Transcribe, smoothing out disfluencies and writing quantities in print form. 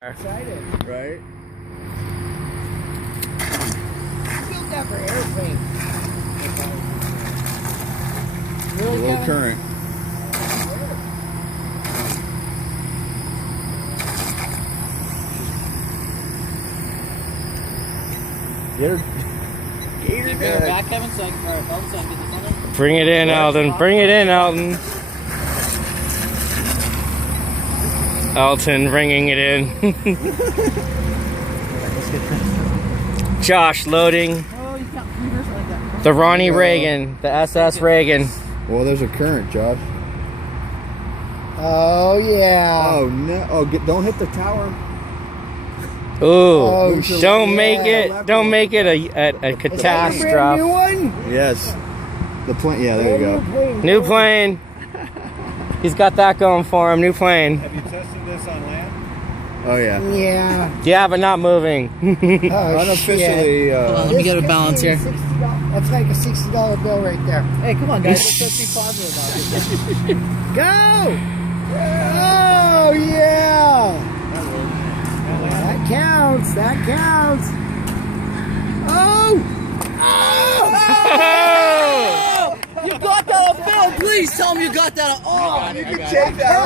Excited. Right? Built that for airplanes. A Really, little Kevin? current. Gator Keep going back, Kevin, so I can, or Bum, so I can get this on there. Bring it in, Alden. Bring it in, Alden. Alton bringing it in. Josh loading Oh, you can't reverse it like that. the Ronnie Reagan, the SS Reagan. Well, there's a current, Josh. Oh, yeah. Oh, no. Oh, don't hit the tower. Ooh, Oh, don't yeah. make it. Don't make it a Brand new catastrophe. one? Yes. The plane. Yeah, there you go. New plane. He's got that going for him. New plane. Have you tested this on land? Oh, yeah. Yeah. Yeah, but not moving. Oh, Unofficially. Hold on, let me get a balance here. That's like a $60 bill right there. Hey, come on, guys. Let's just be positive about it. Go! Oh, yeah! That counts. That counts. Oh! Oh! You got that on film. Please tell me you got that on. Oh, You can take that